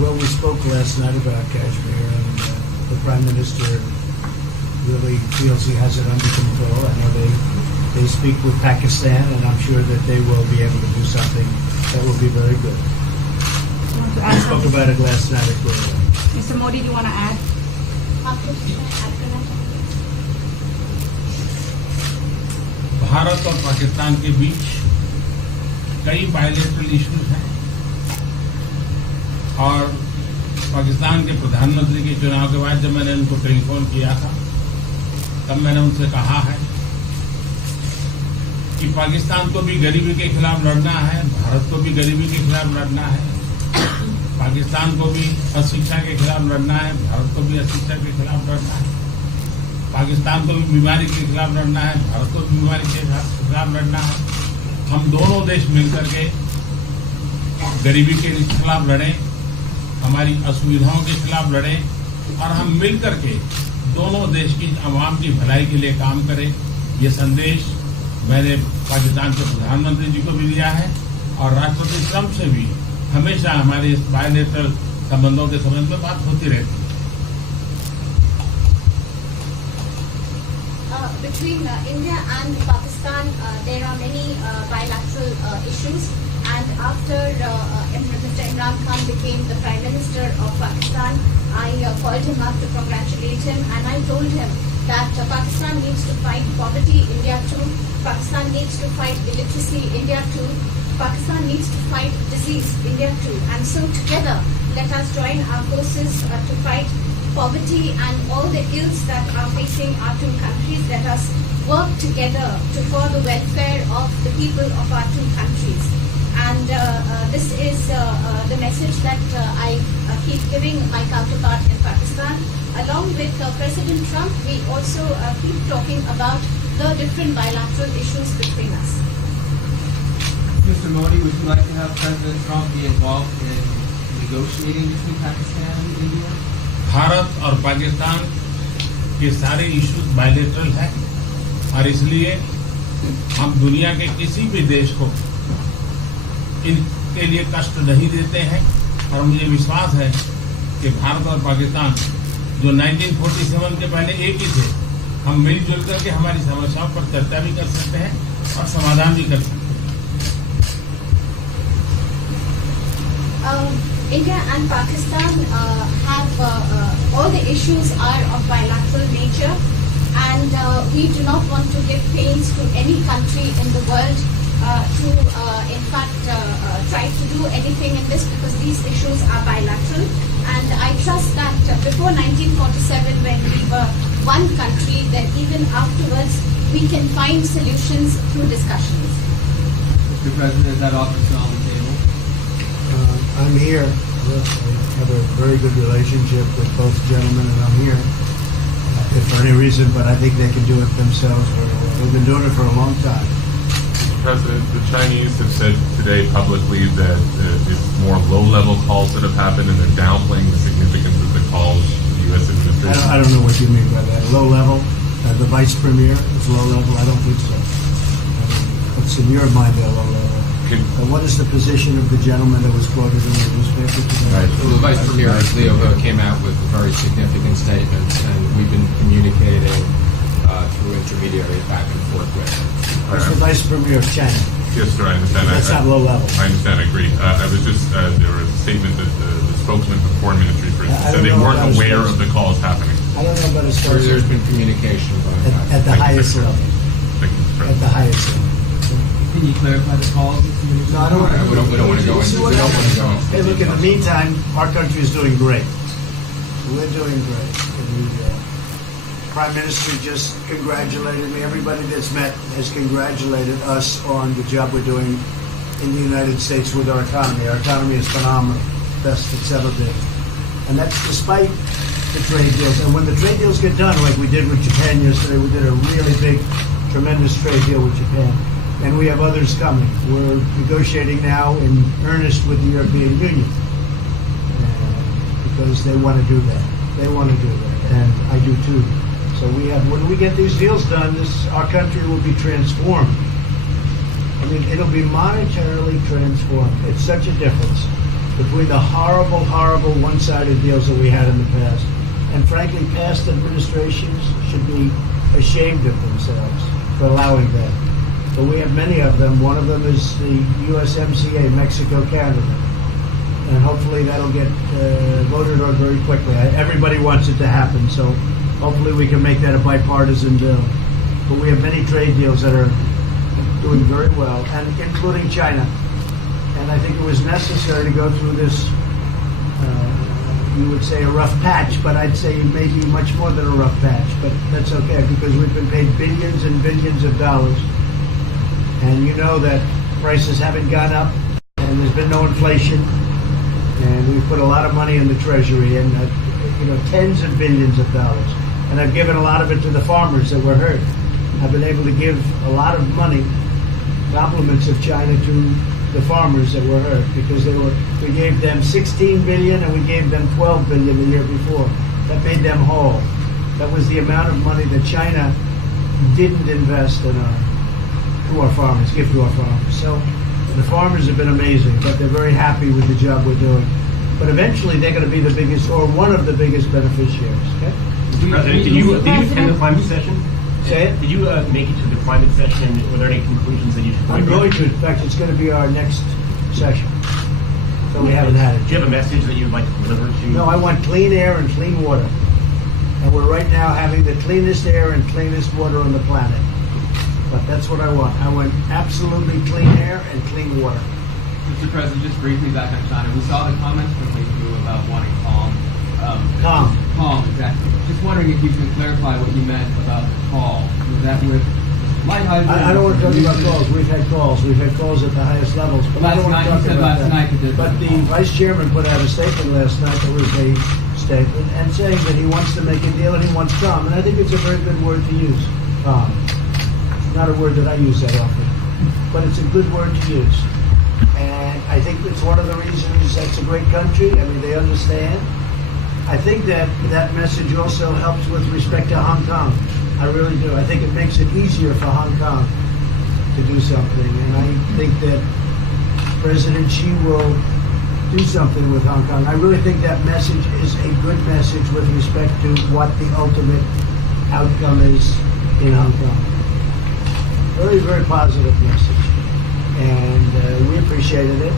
Well, we spoke last night about Kashmir, and the Prime Minister really feels he has it under control. I know they speak with Pakistan, and I'm sure that they will be able to do something that will be very good. We spoke about it last night as well. Mr. Modi, do you want to add? Bharat और पाकिस्तान के बीच कई bilateral issues हैं और पाकिस्तान के प्रधानमंत्री के चुनाव के बाद जब मैंने उनको टेलीफोन किया था तब मैंने उनसे कहा है कि पाकिस्तान को भी गरीबी के खिलाफ लड़ना है, भारत को भी गरीबी के खिलाफ लड़ना है, पाकिस्तान को भी अशिक्षा के खिलाफ लड़ना है, भारत को भी अशिक्षा के खिलाफ लड़ना है, पाकिस्तान को भी बीमारी के खिलाफ लड़ना है, भारत को भी बीमारी के खिलाफ लड़ना है। हम दोनों देश मिलकर के गरीबी के खिलाफ लड़ें, हमारी असुविधाओं के खिलाफ लड़ें और हम मिलकर के दोनों देश की आवाम की भलाई के लिए काम करें। ये संदेश मैंने पाकिस्तान के प्रधानमंत्री जी को भी दिया है और राष्ट्रपति ट्रंप से भी हमेशा हमारे इस बायलैटरल संबंधों के संबंध में बात होती रहती है। Between India and Pakistan, there are many bilateral issues. And after Mr. Imran Khan became the Prime Minister of Pakistan, I called him up to congratulate him, and I told him that Pakistan needs to fight poverty, India too. Pakistan needs to fight illiteracy, India too. Pakistan needs to fight disease, India too. And so together, let us join our forces to fight poverty and all the ills that are facing our two countries. Let us work together for the welfare of the people of our two countries. And this is the message that I keep giving my counterpart in Pakistan. Along with President Trump, we also keep talking about the different bilateral issues between us. Mr. Modi, would you like to have President Trump be involved in negotiating between Pakistan and India? Bharat और पाकिस्तान के सारे issues bilateral हैं और इसलिए हम दुनिया के किसी भी देश को इनके लिए कष्ट नहीं देते हैं और मुझे विश्वास है कि भारत और पाकिस्तान जो 1947 के पहले एक ही थे, हम मिलजुल करके हमारी समस्याओं पर चर्चा भी कर सकते हैं और समाधान भी कर सकते हैं। India and Pakistan have all the issues are of bilateral nature, and we do not want to give pains to any country in the world to in fact try to do anything in this, because these issues are bilateral. And I trust that before 1947, when we were one country, then even afterwards we can find solutions through discussions. Mr. President, is that offer still on the table? I'm here. I have a very good relationship with both gentlemen, and I'm here if for any reason, but I think they can do it themselves very well. They've been doing it for a long time. Mr. President, the Chinese have said today publicly that it's more low-level calls that have happened, and they're downplaying the significance of the calls to the U.S. administration. I don't know what you mean by that. Low level? The Vice Premier is low level? I don't think so. What's in your mind, they're low level? What is the position of the gentleman that was quoted in the newspaper today? Right. Well, the Vice Premier, Leo, came out with very significant statements, and we've been communicating through intermediaries back and forth with him. That's the Vice Premier of China. Yes, sir, I understand. That's not low level. I understand, I agree. I was just, there was a statement that the spokesman for the Foreign Ministry, for instance, said they weren't aware of the calls happening. I don't know about his There's been communication at the highest level. Thank you, Mr. At the President. highest level. Can you clarify the calls? No, I don't want to. We don't want to go into. We don't want to go into. Hey, look, in the meantime, our country is doing great. We're doing great. And the Prime Minister just congratulated me. Everybody that's met has congratulated us on the job we're doing in the United States with our economy. Our economy is phenomenal, best it's ever been. And that's despite the trade deals. And when the trade deals get done, like we did with Japan yesterday, we did a really big, tremendous trade deal with Japan. And we have others coming. We're negotiating now in earnest with the European Union because they want to do that. They want to do that, and I do too. So we have. When we get these deals done, our country will be transformed. I mean, it'll be monetarily transformed. It's such a difference between the horrible, horrible one-sided deals that we had in the past. And frankly, past administrations should be ashamed of themselves for allowing that. But we have many of them. One of them is the USMCA, Mexico-Canada. And hopefully that'll get voted on very quickly. Everybody wants it to happen, so hopefully we can make that a bipartisan bill. But we have many trade deals that are doing very well, and including China. And I think it was necessary to go through this, you would say a rough patch, but I'd say maybe much more than a rough patch. But that's okay, because we've been paid billions and billions of dollars. And you know that prices haven't gone up, and there's been no inflation. And we've put a lot of money in the Treasury, and tens of billions of dollars. And I've given a lot of it to the farmers that were hurt. I've been able to give a lot of money, compliments of China, to the farmers that were hurt, because we gave them 16 billion and we gave them 12 billion the year before. That made them whole. That was the amount of money that China didn't invest in to our farmers, give to our farmers. So the farmers have been amazing, but they're very happy with the job we're doing. But eventually they're going to be the biggest, or one of the biggest beneficiaries. Okay? Mr. President, did you attend the climate session? Say it? Did you make it to the climate session, and were there any conclusions that you took away I'm from it? going to. In fact, it's going to be our next session. So we haven't had it. Do you have a message that you would like to deliver to? No, I want clean air and clean water. And we're right now having the cleanest air and cleanest water on the planet. But that's what I want. I want absolutely clean air and clean water. Mr. President, just briefly back on China, we saw the comments from you about wanting calm. Calm, exactly. Just wondering if you could clarify what you meant about the call. Was that with light hydrogen? I don't want to talk about calls. We've had calls. We've had calls at the highest levels. But I don't want to talk about that. But the Vice Chairman put out a statement last night that was a statement, and saying that he wants to make a deal and he wants calm. And I think it's a very good word to use, calm. It's not a word that I use that often, but it's a good word to use. And I think it's one of the reasons that's a great country. I mean, they understand. I think that message also helps with respect to Hong Kong. I really do. I think it makes it easier for Hong Kong to do something. And I think that President Xi will do something with Hong Kong. I really think that message is a good message with respect to what the ultimate outcome is in Hong Kong. Very, very positive message. And we appreciated it.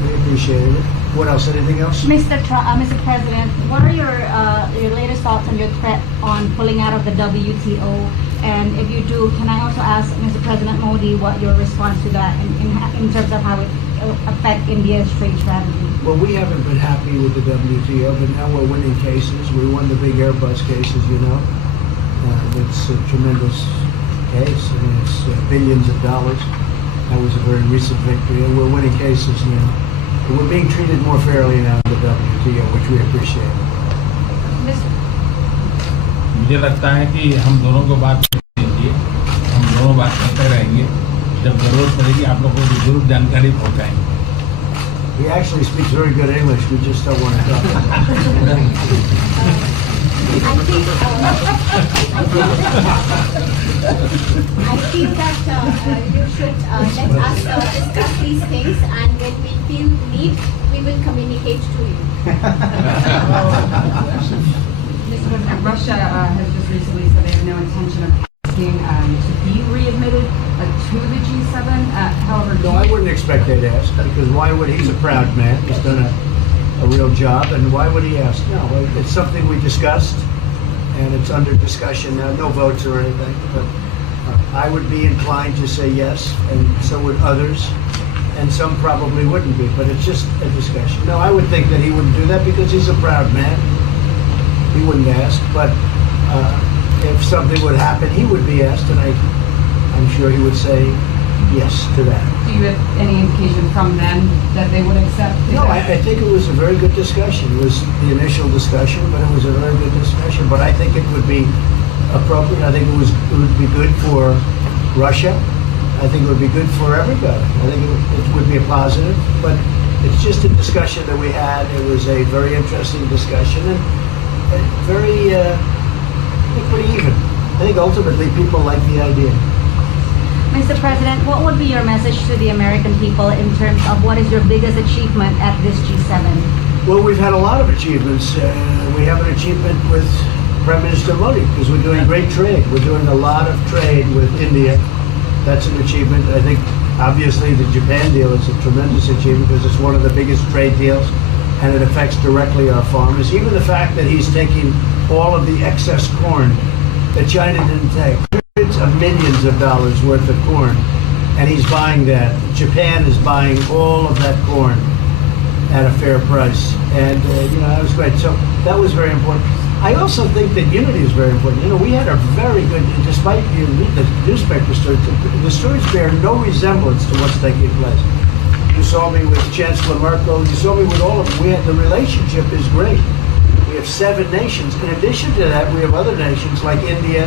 We appreciated it. What else? Anything else? Mr. President, what are your latest thoughts on your threat on pulling out of the WTO? And if you do, can I also ask Mr. President Modi what your response to that in terms of how it will affect India's trade strategy? Well, we haven't been happy with the WTO, but now we're winning cases. We won the big Airbus cases, you know. It's a tremendous case. I mean, it's billions of dollars. That was a very recent victory, and we're winning cases now. We're being treated more fairly now in the WTO, which we appreciate. मुझे लगता है कि हम दोनों को बात कीजिए, हम दोनों बात करते रहेंगे. जब जरूरत पड़ेगी आप लोगों को जरूर जानकारी पहुंचाएंगे. He actually speaks very good English. We just don't want to talk about it. I feel that you should let us discuss these things, and when we feel need, we will communicate to you. Mr. President, Russia has just recently said they have no intention of asking to be readmitted to the G7. However, No, I wouldn't expect that to ask, because why would he's a proud man. He's done a real job, and why would he ask? No, it's something we discussed, and it's under discussion now. No votes or anything, but I would be inclined to say yes, and so would others, and some probably wouldn't be, but it's just a discussion. No, I would think that he wouldn't do that because he's a proud man. He wouldn't ask, but if something would happen, he would be asked, and I'm sure he would say yes to that. do you have any indication from them that they would accept? No, I think it was a very good discussion. It was the initial discussion, but it was a very good discussion. But I think it would be appropriate. I think it would be good for Russia. I think it would be good for everybody. I think it would be a positive. But it's just a discussion that we had. It was a very interesting discussion and very, I think, pretty even. I think ultimately people like the idea. Mr. President, what would be your message to the American people in terms of what is your biggest achievement at this G7? Well, we've had a lot of achievements. We have an achievement with Prime Minister Modi because we're doing great trade. We're doing a lot of trade with India. That's an achievement. I think, obviously, the Japan deal is a tremendous achievement because it's one of the biggest trade deals and it affects directly our farmers. Even the fact that he's taking all of the excess corn that China didn't take, hundreds of millions of dollars worth of corn, and he's buying that. Japan is buying all of that corn at a fair price. And, that was great. So that was very important. I also think that unity is very important. We had a very good, despite you read the newspaper stories, the stories bear no resemblance to what's taking place. You saw me with Chancellor Merkel. You saw me with all of them. The relationship is great. We have 7 nations. In addition to that, we have other nations like India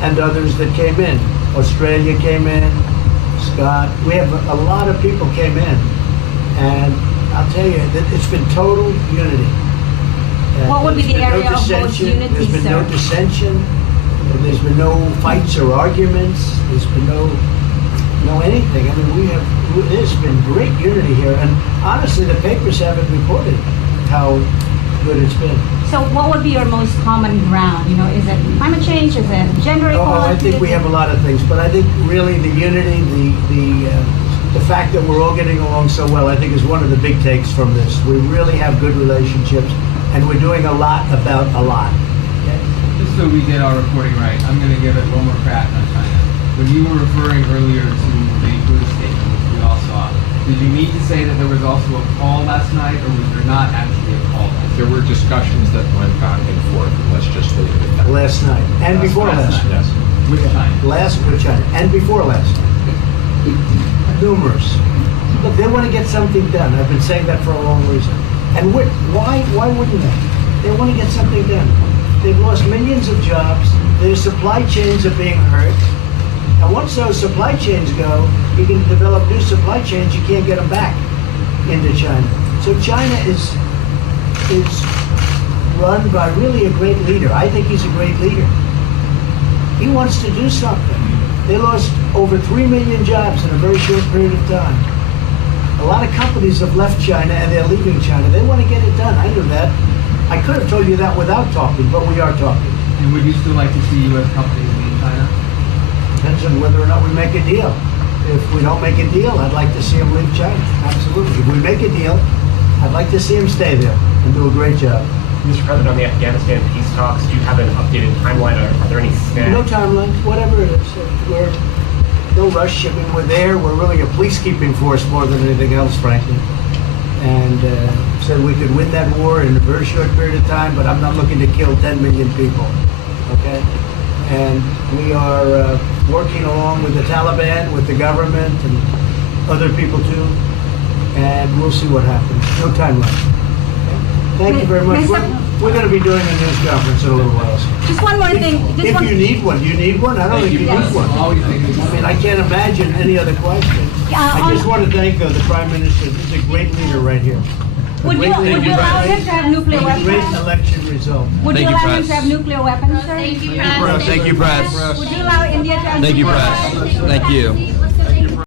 and others that came in. Australia came in, Scott. We have a lot of people came in. And I'll tell you, that it's been total unity. What would be the area of most unity, There's been sir? no dissension. There's been no fights or arguments. There's been no anything. I mean, there's been great unity here. And honestly, the papers haven't reported how good it's been. So what would be your most common ground? Is it climate change? Is it gender equality? I think we have a lot of things, but I think really the unity, the fact that we're all getting along so well, I think is one of the big takes from this. We really have good relationships, and we're doing a lot about a lot. Okay? Just so we get our reporting right, I'm going to give it one more crack on China. When you were referring earlier to the good statement, which we all saw, did you mean to say that there was also a call last night, or was there not actually a call last night? There were discussions that went back and forth, and let's just leave it at that. Last night, and before last night. Yes. With China? Last with China, and before last night. Numerous. Look, they want to get something done. I've been saying that for a long reason. And why wouldn't they? They want to get something done. They've lost millions of jobs. Their supply chains are being hurt. And once those supply chains go, you can develop new supply chains. You can't get them back into China. So China is run by really a great leader. I think he's a great leader. He wants to do something. They lost over 3 million jobs in a very short period of time. A lot of companies have left China and they're leaving China. They want to get it done. I knew that. I could have told you that without talking, but we are talking. And would you still like to see U.S. companies leave China? Depends on whether or not we make a deal. If we don't make a deal, I'd like to see them leave China. Absolutely. If we make a deal, I'd like to see them stay there and do a great job. Mr. President, on the Afghanistan peace talks, do you have an updated timeline? Are there any snags? No timeline, whatever it is. We're no rush. I mean, we're there. We're really a peacekeeping force more than anything else, frankly. And said we could win that war in a very short period of time, but I'm not looking to kill 10 million people. Okay? And we are working along with the Taliban, with the government, and other people too. And we'll see what happens. No timeline. Okay? Thank you very much. We're going to be doing a news conference in a little while. Just one more thing. If you need one, do you need one? I don't think you need one. I mean, I can't imagine any other question. I just want to thank the Prime Minister. He's a great leader right here. Would you allow him to have nuclear Great weapons? election result. Would you allow him to have nuclear weapons, sir? Thank you, Press. Would you allow India to have Thank you, nuclear Press. weapons? Thank you.